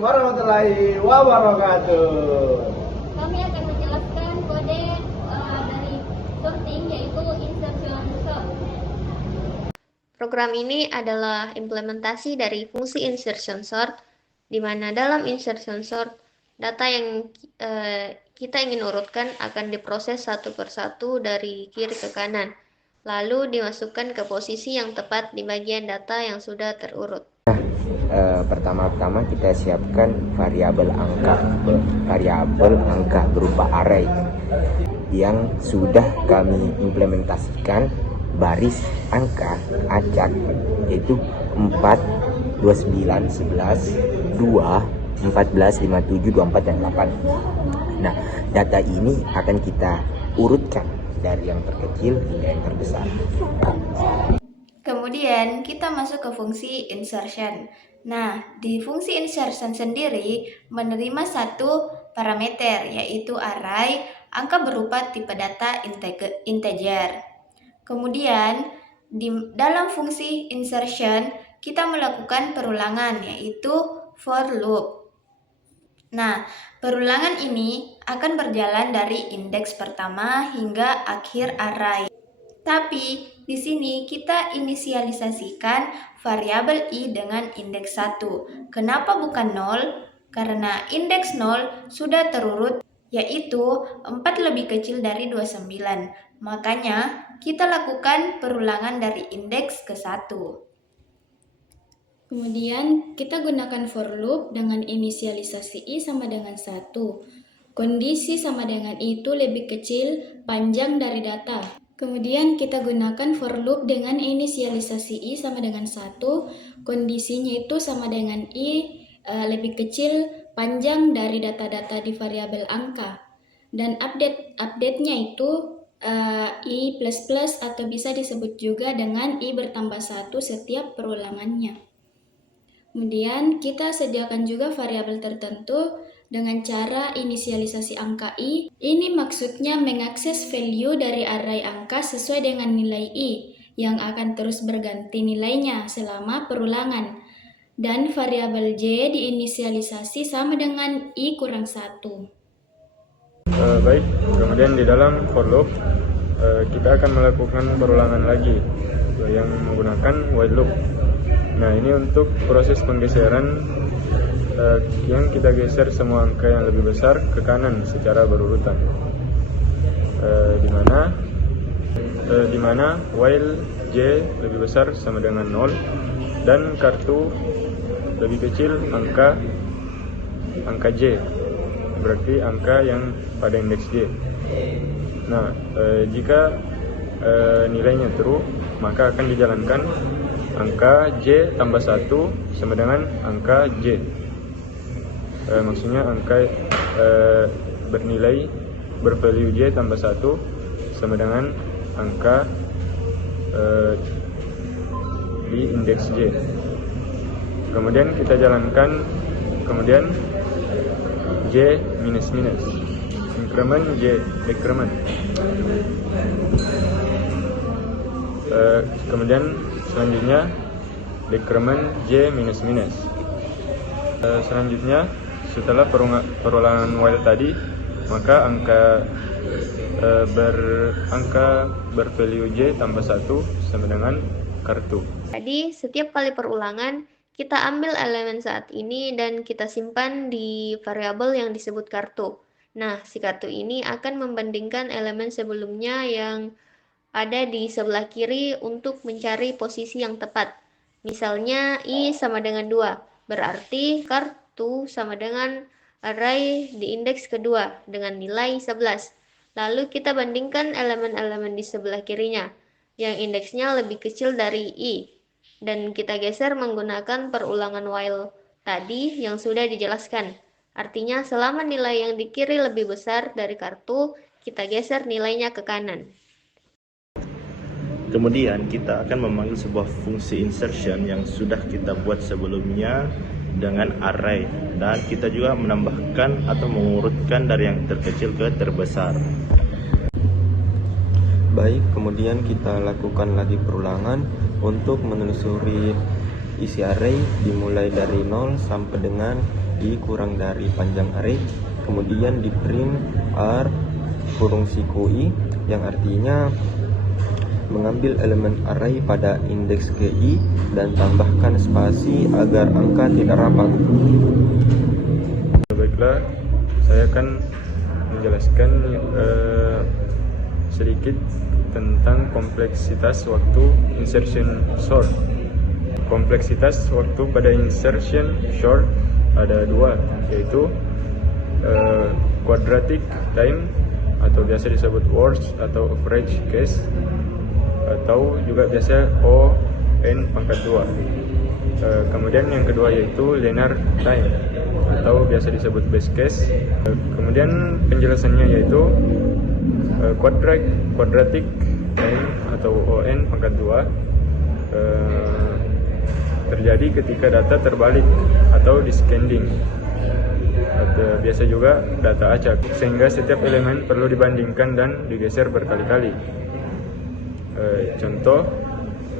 warahmatullahi wabarakatuh. Kami akan menjelaskan kode dari sorting, yaitu insertion sort. Program ini adalah implementasi dari fungsi insertion sort, di mana dalam insertion sort, data yang kita ingin urutkan akan diproses satu persatu dari kiri ke kanan, lalu dimasukkan ke posisi yang tepat di bagian data yang sudah terurut. Pertama-tama kita siapkan variabel angka berupa array yang sudah kami implementasikan baris angka acak, yaitu 4, 29, 11, 2, 14, 57, 24, dan 8. Nah, data ini akan kita urutkan dari yang terkecil hingga yang terbesar. Kemudian kita masuk ke fungsi insertion. Nah, di fungsi insertion sendiri menerima satu parameter, yaitu array angka berupa tipe data integer. Kemudian di dalam fungsi insertion kita melakukan perulangan, yaitu for loop. Nah, perulangan ini akan berjalan dari indeks pertama hingga akhir array. Tapi di sini kita inisialisasikan variabel i dengan indeks 1. Kenapa bukan 0? Karena indeks 0 sudah terurut, yaitu 4 lebih kecil dari 29. Makanya kita lakukan perulangan dari indeks ke 1. Kemudian kita gunakan for loop dengan inisialisasi i sama dengan 1. Kondisi sama dengan i itu lebih kecil panjang dari data. Kemudian kita gunakan for loop dengan inisialisasi i sama dengan 1, kondisinya itu sama dengan i lebih kecil panjang dari data-data di variabel angka. Dan update-nya itu i++ atau bisa disebut juga dengan i bertambah 1 setiap perulangannya. Kemudian kita sediakan juga variabel tertentu dengan cara inisialisasi angka i. Ini maksudnya mengakses value dari array angka sesuai dengan nilai i yang akan terus berganti nilainya selama perulangan. Dan variabel j diinisialisasi sama dengan i kurang 1. Baik, kemudian di dalam for loop kita akan melakukan perulangan lagi yang menggunakan while loop. Nah, ini untuk proses penggeseran yang kita geser semua angka yang lebih besar ke kanan secara berurutan, di mana while j lebih besar sama dengan 0 dan kartu lebih kecil angka j, berarti angka yang pada indeks j. Nah, jika nilainya true, maka akan dijalankan angka j tambah 1 sama dengan angka j. Maksudnya angka bervalue j tambah 1 sama dengan angka di indeks j. Kemudian kita jalankan j minus minus, increment j decrement. Kemudian selanjutnya decrement j minus minus. Selanjutnya setelah perulangan while tadi, maka angka bervalue j tambah 1 sama dengan kartu. Jadi setiap kali perulangan kita ambil elemen saat ini dan kita simpan di variabel yang disebut kartu. Nah, si kartu ini akan membandingkan elemen sebelumnya yang ada di sebelah kiri untuk mencari posisi yang tepat. Misalnya i sama dengan 2, berarti kartu sama dengan array di indeks kedua dengan nilai 11. Lalu kita bandingkan elemen-elemen di sebelah kirinya yang indeksnya lebih kecil dari i, dan kita geser menggunakan perulangan while tadi yang sudah dijelaskan. Artinya selama nilai yang di kiri lebih besar dari kartu, kita geser nilainya ke kanan. Kemudian kita akan memanggil sebuah fungsi insertion yang sudah kita buat sebelumnya dengan array, dan kita juga menambahkan atau mengurutkan dari yang terkecil ke terbesar. Baik, kemudian kita lakukan lagi perulangan untuk menelusuri isi array dimulai dari 0 sampai dengan I kurang dari panjang array, kemudian di print R kurung siku I, yang artinya mengambil elemen array pada indeks GI dan tambahkan spasi agar angka tidak rapat. Baiklah, saya akan menjelaskan sedikit tentang kompleksitas waktu insertion sort. Kompleksitas waktu pada insertion sort ada dua, yaitu quadratic time atau biasa disebut worst atau average case, atau juga biasa O(n)2. Kemudian yang kedua yaitu linear time atau biasa disebut base case. Kemudian penjelasannya yaitu quadratic time atau O(n)2 terjadi ketika data terbalik atau descending. Biasa juga data acak, sehingga setiap elemen perlu dibandingkan dan digeser berkali-kali. Contoh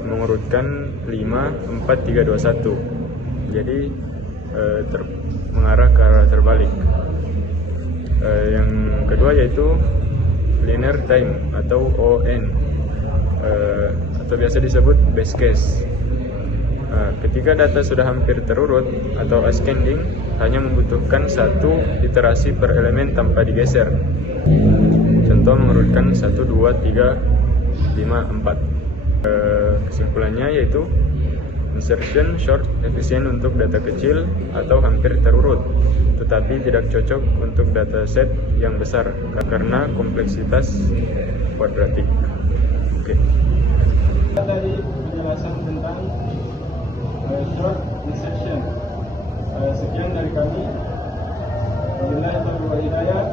mengurutkan 5, 4, 3, 2, 1. Jadi mengarah ke arah terbalik. Yang kedua yaitu linear time atau ON, atau biasa disebut base case. Ketika data sudah hampir terurut atau ascending, hanya membutuhkan satu iterasi per elemen tanpa digeser. Contoh mengurutkan 1, 2, 3, 5, 4. Kesimpulannya yaitu insertion sort efisien untuk data kecil atau hampir terurut, tetapi tidak cocok untuk dataset yang besar karena kompleksitas kuadratik. Oke. Tadi penjelasan tentang short insertion. Sekian dari kami. Wabillahi taufiq wal hidayah.